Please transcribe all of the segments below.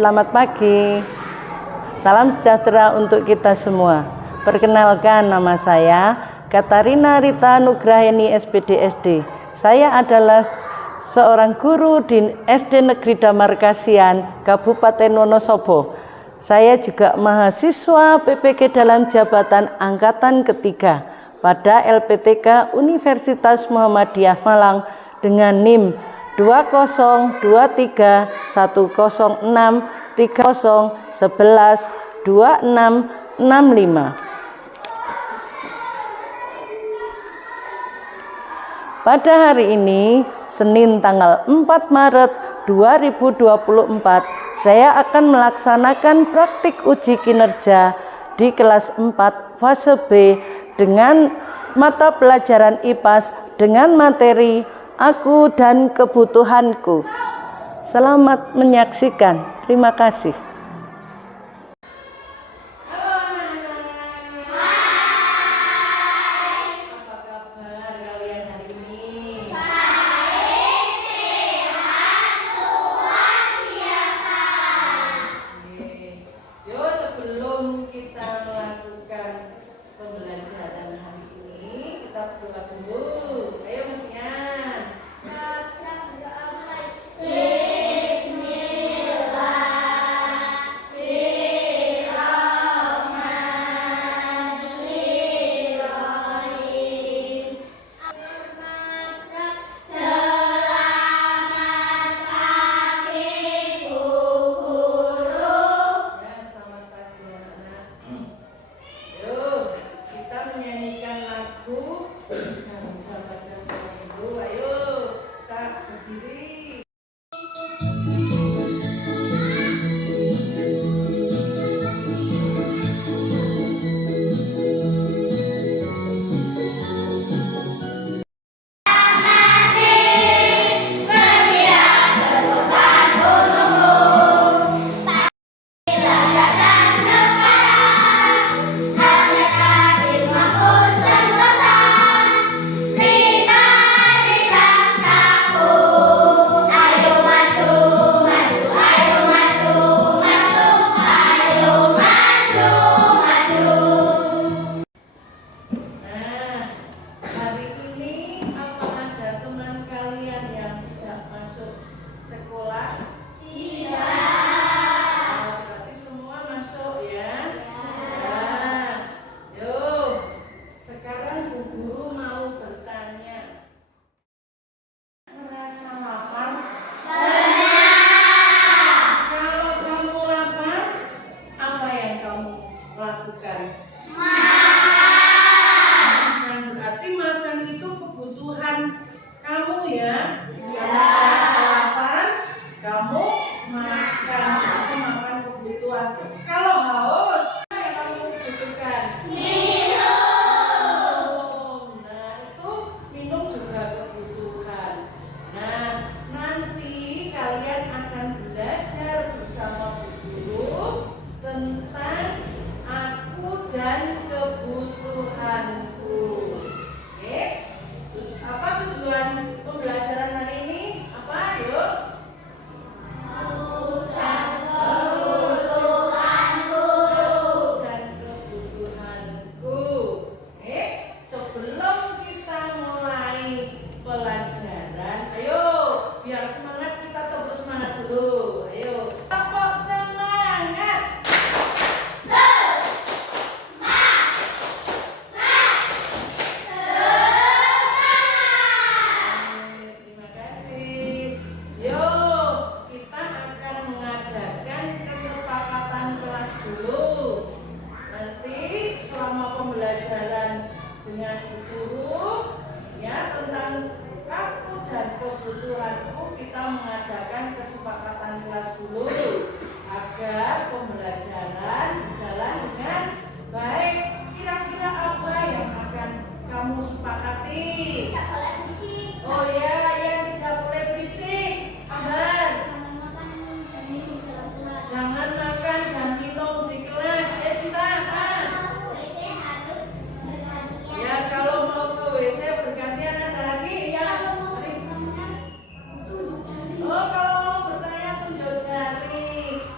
selamat pagi. Salam sejahtera untuk kita semua. Perkenalkan, nama saya Katarina Rita Nugraheni SPDSD. Saya adalah seorang guru di SD Negeri Damar Kasihan, Kabupaten Wonosobo. Saya juga mahasiswa PPG dalam jabatan angkatan ketiga pada LPTK Universitas Muhammadiyah Malang dengan NIM 2023016030112665. Pada hari ini, Senin tanggal 4 Maret 2024, saya akan melaksanakan praktik uji kinerja di kelas 4 fase B dengan mata pelajaran IPAS dengan materi Aku dan Kebutuhanku. Selamat menyaksikan. Terima kasih.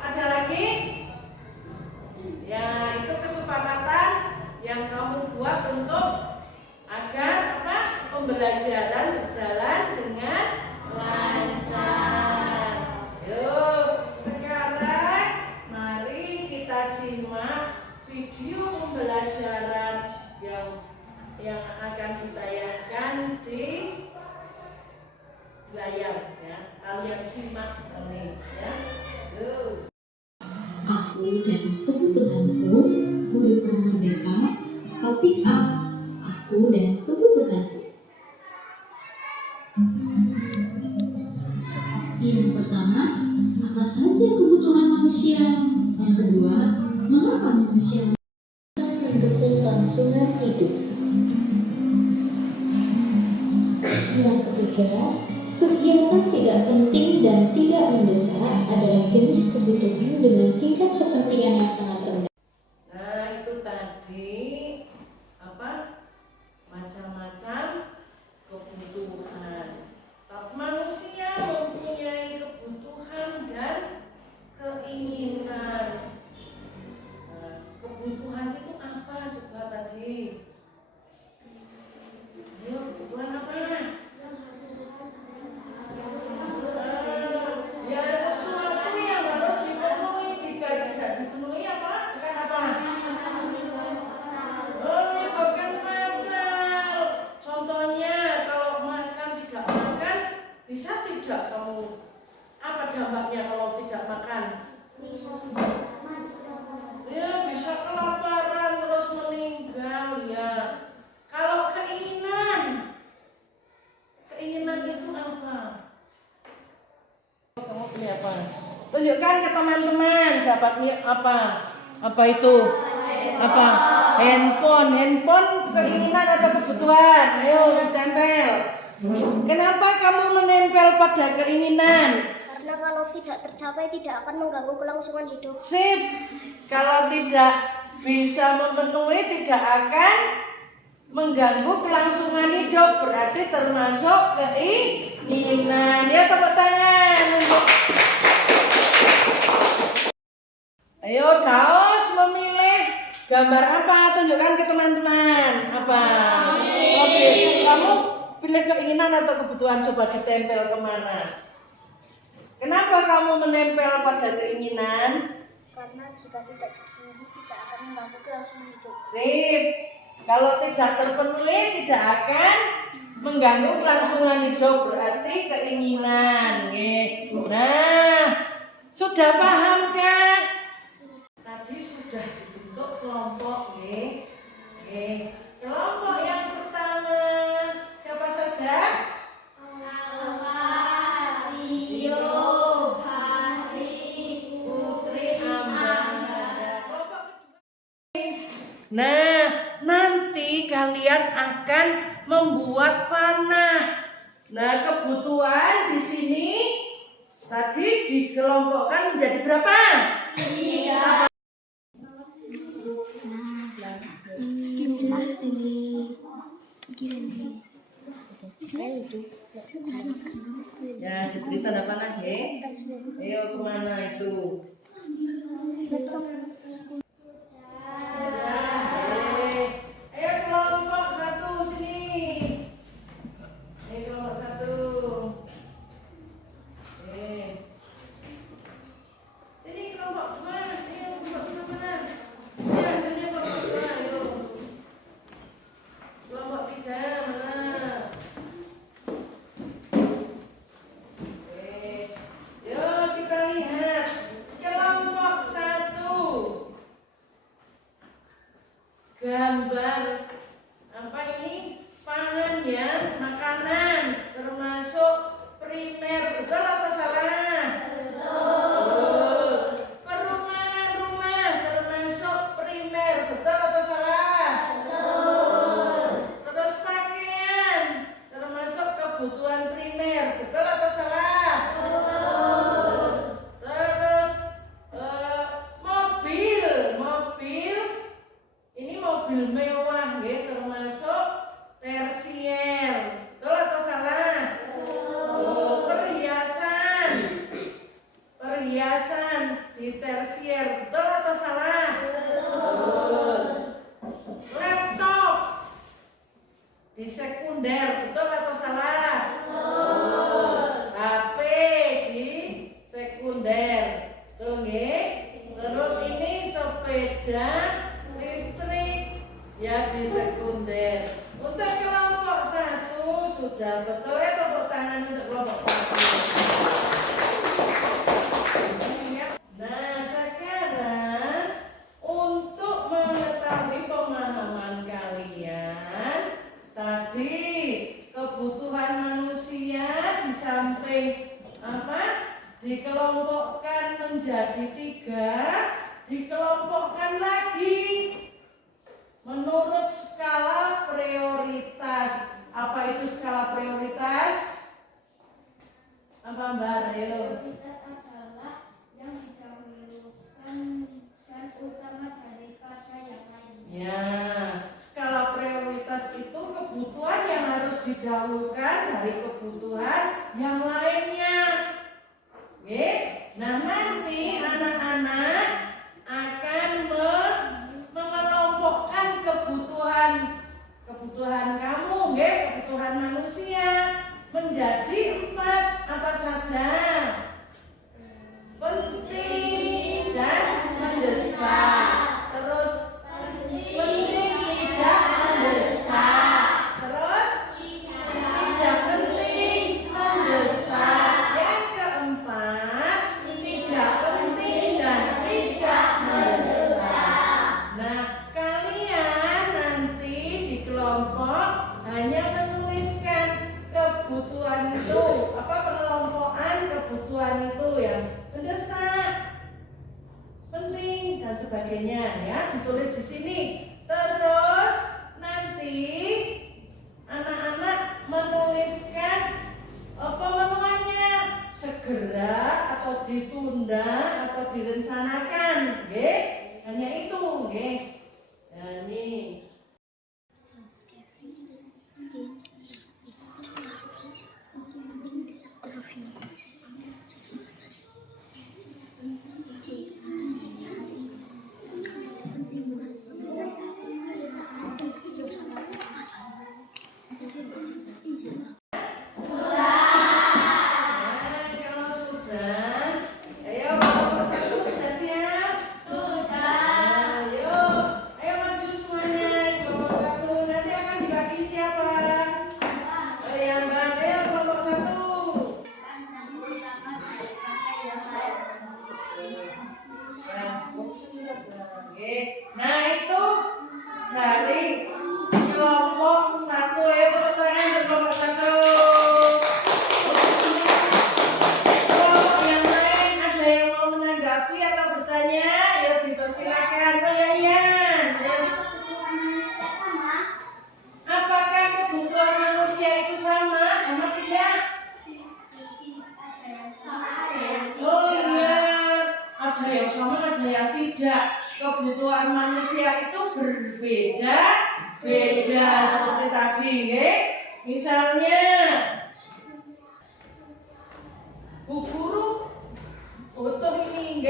Ada topik A, aku dan kebutuhanku. Yang pertama, apa saja kebutuhan manusia? Yang kedua, mengapa manusia mendukung kelangsungan hidup? Yang ketiga, kegiatan tidak penting dan tidak mendesak adalah jenis kebutuhan dengan tingkat kepentingan yang sangat rendah. Nah, itu tadi macam-macam kebutuhan. Manusia mempunyai kebutuhan dan keinginan. Nah, kebutuhan itu apa coba tadi? Ayo, kebutuhan apa? Ya, sesuatu yang harus dipenuhi. Jika tidak dipenuhi bukan apa? Bukan fatal. Contohnya, kalau makan tidak makan, bisa tidak kamu? Apa dampaknya kalau tidak makan? Ya, bisa kelaparan terus meninggal ya. Kalau keinginan itu apa? Kamu punya apa? Tunjukkan ke teman-teman dapatnya apa? Apa itu? Apa? Handphone keinginan atau kebutuhan? Ayo ditempel. Kenapa kamu menempel pada keinginan? Karena kalau tidak tercapai tidak akan mengganggu kelangsungan hidup. Sip. Kalau tidak bisa memenuhi tidak akan mengganggu kelangsungan hidup, berarti termasuk keinginan. Ya, tepuk tangan. Ayo, Daos memilih gambar apa? Tunjukkan ke teman-teman. Apa? Oke, kamu pilih keinginan atau kebutuhan? Coba ditempel kemana? Kenapa kamu menempel pada keinginan? Karena jika tidak dipenuhi tidak akan mengganggu kelangsungan hidup. Sip. Kalau tidak terpenuhi tidak akan mengganggu kelangsungan hidup, berarti keinginan. Nah, sudah paham kan? Tadi sudah dibentuk kelompok. Kelompok yang pertama siapa saja? Rio, Putri, Amanda. Kelompok kedua. Nah, nanti kalian akan membuat panah. Nah, kebutuhan di sini tadi dikelompokkan menjadi berapa? Iya. Ya, diberi tanda panah ya. Ayo kemana itu? Ayo kelompok satu sini. Ayo kelompok satu. Sini kelompok dua. Ayo kelompok dua mana? Ya, sini kelompok dua. Ayo. Kelompok tiga mana? Yuk kita lihat kelompok satu. Gambar apa ini? Pangan ya, makanan termasuk primer, betul atau salah? Betul. Perumahan rumah termasuk primer, betul atau salah? Betul. Terus pakaian termasuk kebutuhan primer, betul atau salah? Betul. Terus mobil ini mobil mewah ya, termasuk tersier, betul atau salah? Betul. Perhiasan di tersier, betul atau salah? Betul. Laptop di sekunder, betul atau salah? Betul. HP di sekunder, betul nggih? Terus ini sepeda listrik ya di sekunder. Untuk kelompok satu sudah betul ya, tepuk tangan untuk kelompok satu. Nah, sekarang untuk mengetahui pemahaman kalian didahulukan dari kebutuhan yang lainnya. Oke. Nah, nanti anak-anak akan mengelompokkan kebutuhan kamu, kebutuhan manusia menjadi 4 apa saja? Penting dan mendesak. Terus penting tidak mendesak. Terus tidak penting mendesak. Yang keempat, tidak penting dan tidak mendesak. Nah, kalian nanti di kelompok hanya menuliskan kebutuhan itu, pengelompokan kebutuhan itu yang mendesak, penting dan sebagainya, ya, ditulis di sini. Terus nanti anak-anak menuliskan pemenuhannya segera atau ditunda atau direncanakan, hanya itu, Nah, ini nah itu dari kelompok 1. Ayo tepuk tangan untuk kelompok 1. Kelompok yang lain ada yang mau menanggapi atau bertanya? Ayo dipersilakan. Ian, apakah kebutuhan manusia itu sama tidak? Oh iya, ada yang sama, ada yang tidak. Kebutuhan manusia itu berbeda-beda seperti tadi, Misalnya Bu Guru butuh ini,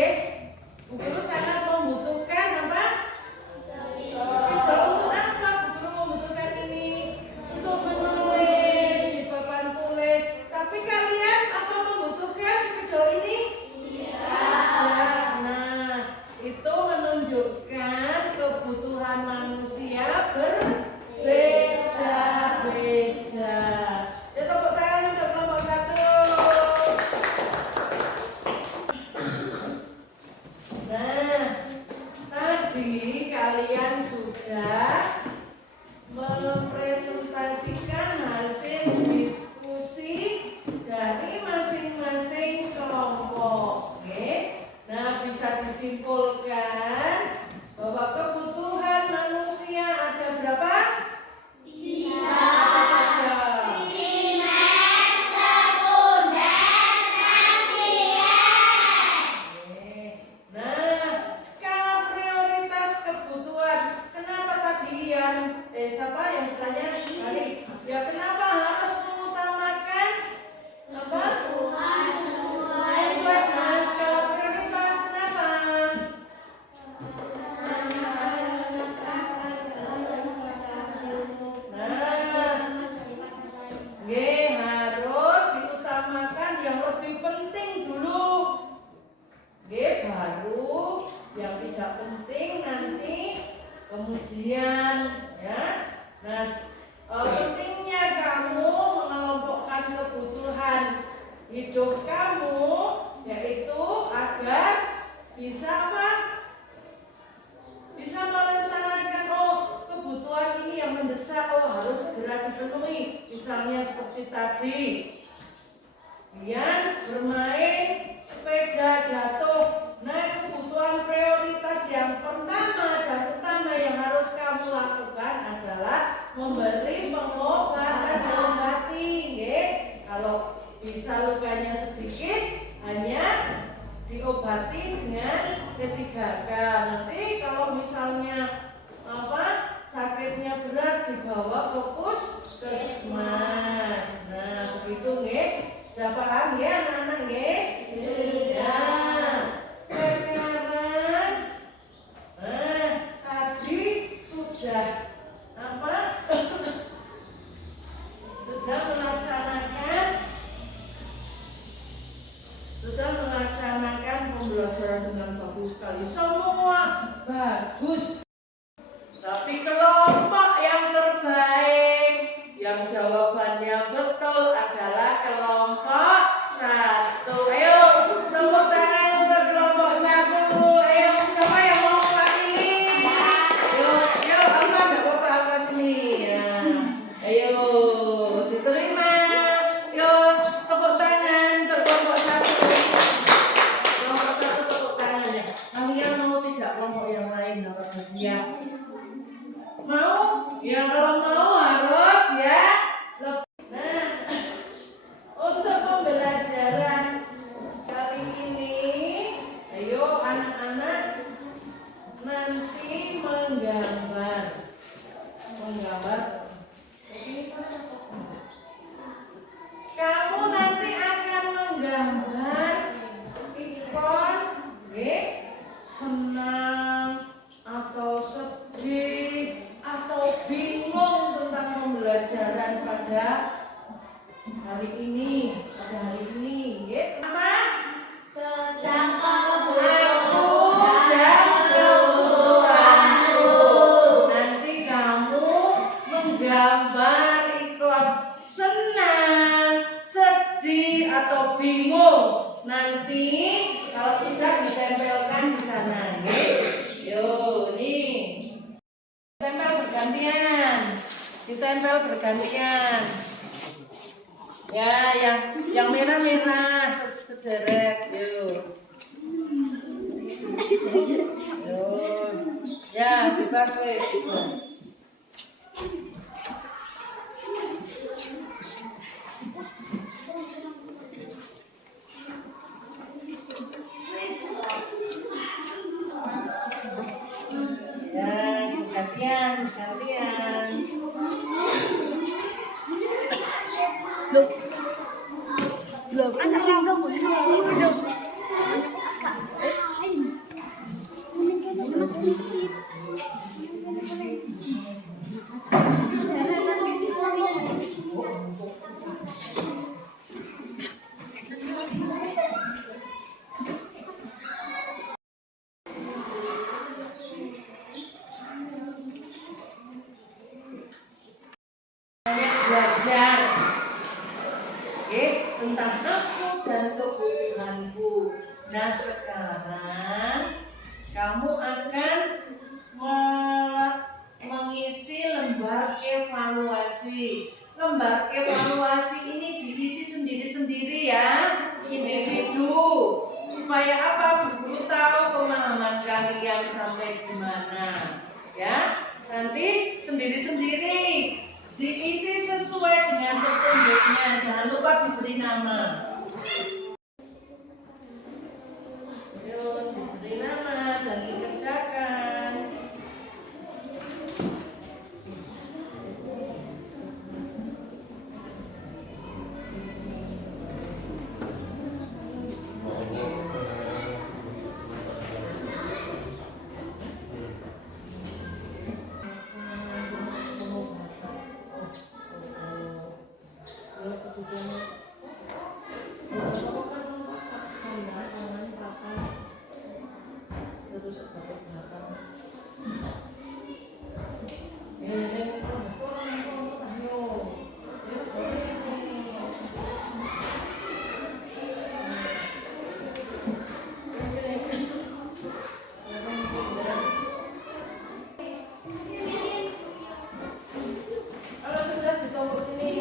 Bu Guru sangat membutuhkan apa? Untuk apa Bu Guru membutuhkan ini? Untuk menulis di papan tulis. Tapi kalian apa membutuhkan spidol ini? Itu menunjukkan kebutuhan manusia berbeda-beda. Ya, tepuk tangan untuk kelompok 1. Nah, tadi kalian sudah mempresentasikan hasil diskusi dari masing-masing kelompok. Nah, bisa disimpulkan bahwa kebutuhan manusia ada berapa? 3. Primer, sekunder, tersier. Nah, skala prioritas kebutuhan. Kenapa tadi siapa yang bertanya? Ya, kenapa harus mengutamakan apa? Sesuai dengan skala prioritas. Kenapa? Harus diutamakan yang lebih penting dulu. Baru yang tidak penting nanti kemudian, ya. Nah, pentingnya kamu mengelompokkan kebutuhan hidup kamu, yaitu agar bisa apa? Bisa merencanakan, kebutuhan ini yang mendesak, harus segera dipenuhi. Misalnya seperti tadi, kemudian bermain sepeda jatuh. Nah, kebutuhan prioritas yang pertama dan utama yang harus kamu lakukan adalah memberi pengobatan, mengobati. Kalau bisa lukanya sedikit, hanya diobati dengan 3K. Nanti kalau misalnya sakitnya berat, dibawa ke puskesmas. Ya kalau mau harus ya. Nah, untuk pembelajaran kali ini, ayo anak-anak nanti menggambar. Kamu nanti akan menggambar ikon, senang atau sedih atau bingung tentang pembelajaran pada hari ini. Apa? Tentang Aku dan kebutuhanku. Nanti kamu menggambar ikon senang, sedih atau bingung. Nanti kalau sudah ditempelkan di sana, Yo, nih. Ditempel bergantian. Ya, yang merah-merah sederet, yuk. Ya, dipakai. Ya, gantian. Belajar tentang aku dan kebutuhanku. Nah, sekarang kamu akan mengisi lembar evaluasi. Lembar evaluasi ini diisi sendiri-sendiri ya, individu. Supaya apa? Guru tahu pemahaman kalian sampai di mana. Ya, nanti sendiri-sendiri diisi sesuai dengan petunjuknya. Jangan lupa diberi nama. Yuk, diberi nama dan dikerjakan. Kalau sudah ditumpuk sini.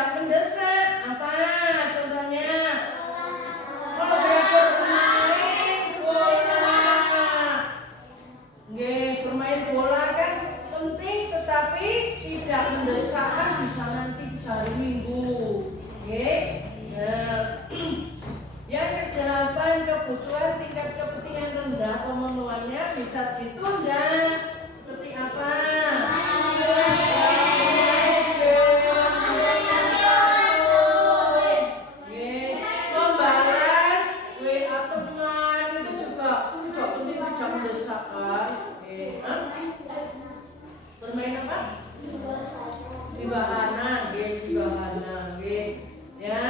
tidak mendesak. Apa contohnya? Olahraga bermain bola. Bermain bola kan penting, tetapi tidak mendesak, kan bisa nanti hari Minggu. Yang ke-8, kebutuhan tingkat kepentingan rendah pemenuhannya bisa ditunda. Seperti apa? Membalas WA teman itu juga tidak penting, tidak mendesak kan? Bermain apa? Di bahana, ya.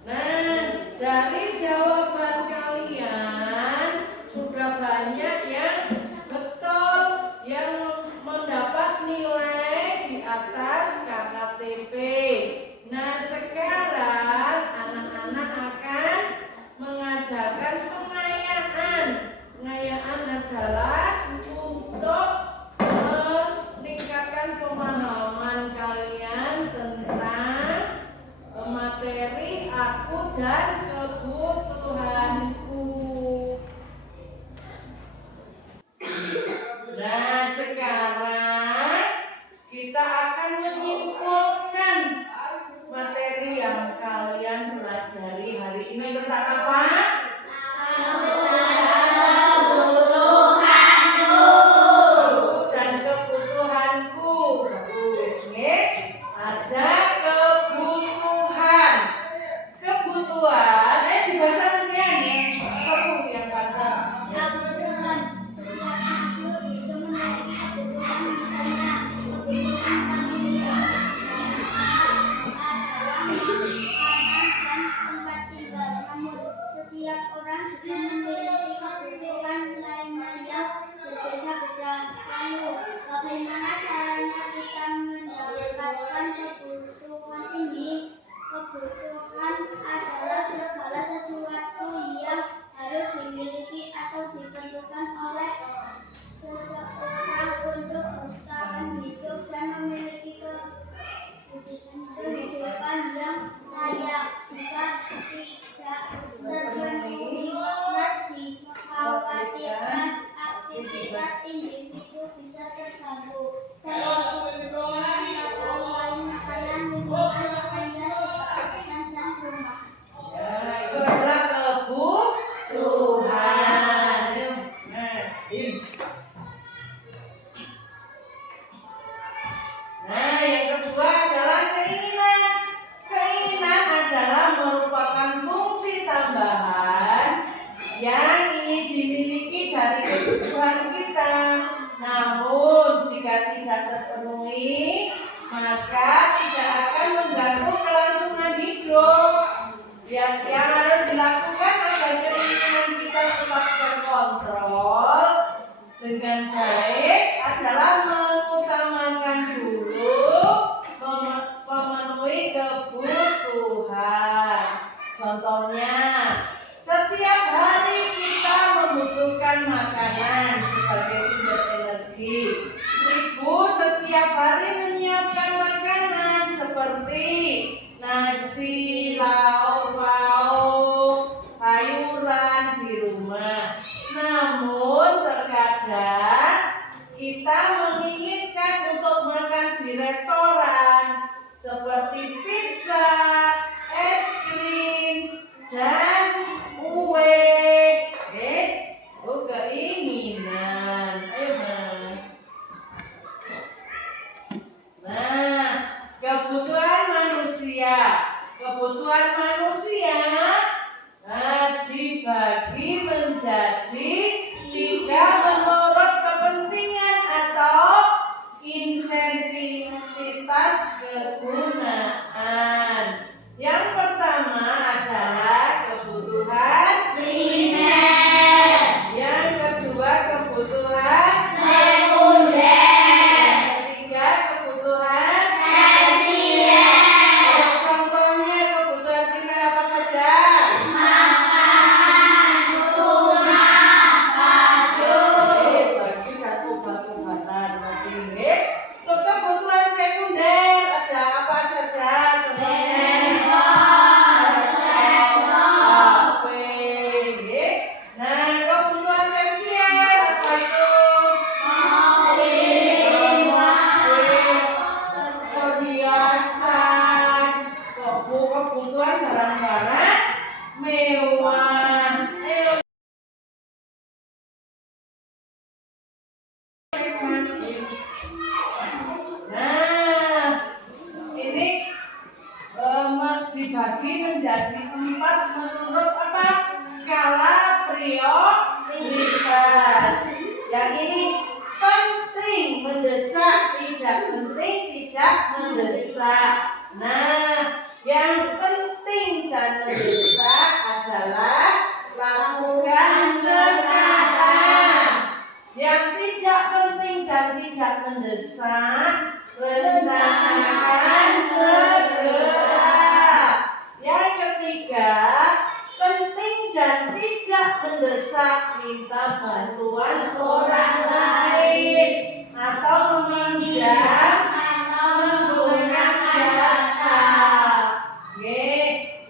Nah, dari jawaban kalian sudah banyak yang betul, yang mendapat nilai di atas KKTP. Nah, sekarang anak-anak akan mengadakan pengayaan. Pengayaan adalah untuk meningkatkan pemahaman kalian tentang materi aku dan kebutuhanku. Nah, sekarang kita akan menyimpulkan materi yang kalian pelajari hari ini tentang apa? Dan kebutuhanku. Tulis nih, ada kebutuhan. Kebutuhan, dibaca misalnya seru yang baca. Kebutuhan setiap makhluk itu memiliki kebutuhan, misalnya kebutuhan familiar adalah makanan dan tempat tinggal. Namun setiap orang juga memiliki kebutuhan lainnya yang berbeda-beda. Lalu bagaimana caranya kita mendapatkan kebutuhan ini? Kebutuhan adalah segala sesuatu yang harus dimiliki atau diperlukan oleh seseorang untuk bertahan hidup dan memiliki kehidupan yang layak. Jika tidak terpenuhi, dikhawatirkan aktivitas individu bisa terganggu. Contoh kebutuhan kata lain makanan, minuman, pakaian, obat-obatan, dan rumah. Ya, itu adalah kebutuhan. Nah, yang kedua adalah keinginan. Keinginan adalah merupakan fungsi tambahan yang ingin dimiliki dari kebutuhan kita. Namun, jika tidak terpenuhi, maka tidak akan mengganggu kelangsungan hidup. Yang harus dilakukan agar keinginan kita tetap terkontrol dengan baik adalah mengutamakan dulu memenuhi kebutuhan. Contohnya, setiap hari kita membutuhkan makanan sebagai sumber energi. Ibu setiap hari menyiapkan makanan Nah, ini dibagi menjadi 4 menurut apa? Skala prioritas. Yang ini penting, mendesak, tidak penting, tidak mendesak. Nah, yang penting dan mendesak adalah lakukan sekarang. Yang tidak penting dan tidak mendesak, rencanakan segera. Yang ketiga, penting dan tidak mendesak, minta bantuan orang lain atau meminjam atau menggunakan jasa. Oke.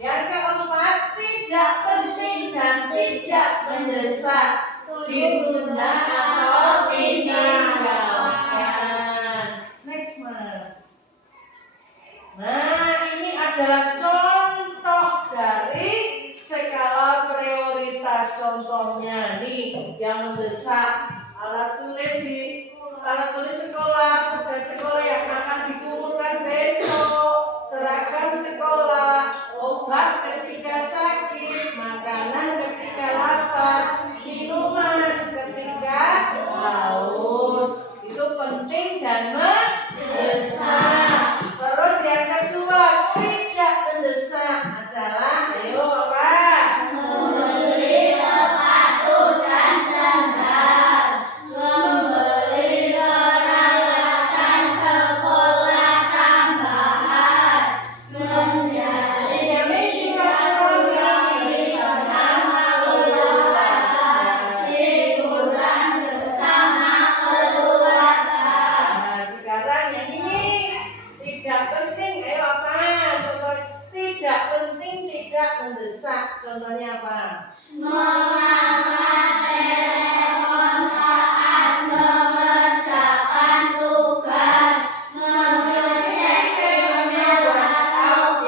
Yang keempat, tidak penting dan tidak mendesak, ditunda atau ditinggalkan. Next, Mas. Nah, ini adalah contoh dari skala prioritas. Contohnya nih, yang mendesak, alat tulis sekolah, tugas sekolah yang akan dikumpulkan besok, seragam sekolah, obat ketika sakit, makanan ketika lapar, minuman ketika haus. Itu penting dan mendesak. Terus yang kedua, tidak mendesak adalah, ayo apa? Membeli sepatu dan sandal, membeli peralatan sekolah tambahan, menjalin silaturahmi bersama keluarga, liburan bersama keluarga. Nah, sekarang yang ini tidak penting, ayo apa? Contoh tidak penting, tidak mendesak. Contohnya apa? Mengangkat telepon saat mengerjakan tugas, mengecek email WhatsApp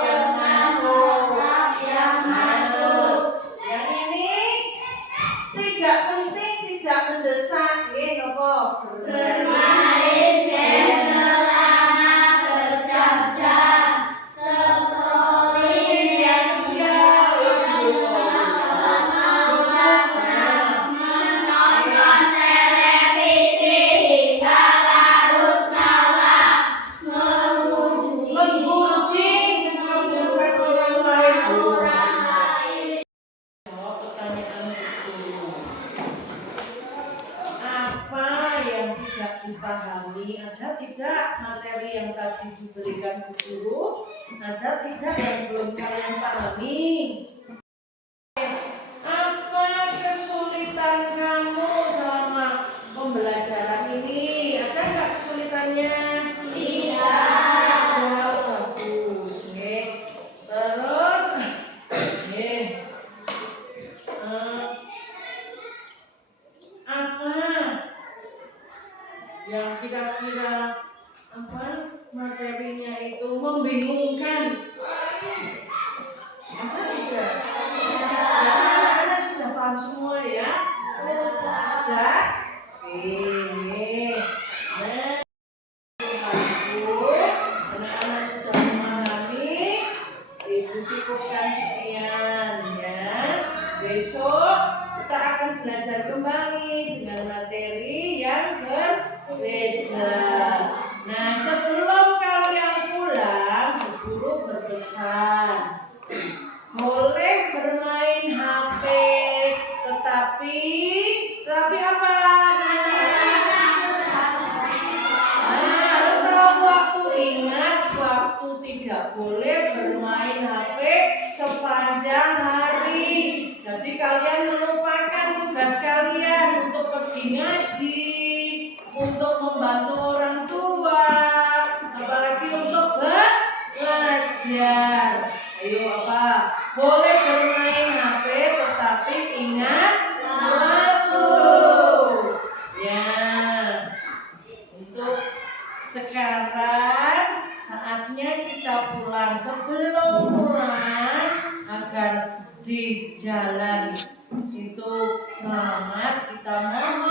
yang masuk. Yang ini tidak penting, tidak mendesak. Ini apa? Bermain game selama berjam-jam, scrolling media sosial, menonton televisi hingga larut malam, menggunjing, menggunakan orang lain. Jawab pertanyaan itu. Apa yang tidak dipahami? Ada tidak materi yang tadi diberikan Bu Guru? Ada tidak yang belum kalian pahami? Apa kesulitan kamu selama pembelajaran ini? Ada nggak kesulitannya? Tidak. Jauh bagus. Oke. Terus, apa yang kira-kira apa materinya itu membingungkan? Ada tidak? Anak-anak sudah paham semua ya? Sudah? Ini. Nah, anak-anak sudah memahami. Ibu cukupkan sekian ya. Besok kita akan belajar kembali dengan materi yang berbeda. Nah, sebelum kalian pulang, guru berpesan, boleh bermain HP, tetapi apa? Tahu waktu, ingat waktu tidak boleh bermain HP sepanjang hari. Jadi kalian melupakan tugas kalian untuk pergi ngaji, untuk membantu orang tua, apalagi untuk belajar. Ayo apa? Boleh bermain HP, tetapi ingat waktu. Ya. Untuk sekarang saatnya kita pulang. Sebelum pulang, agar di jalan itu selamat, kita mohon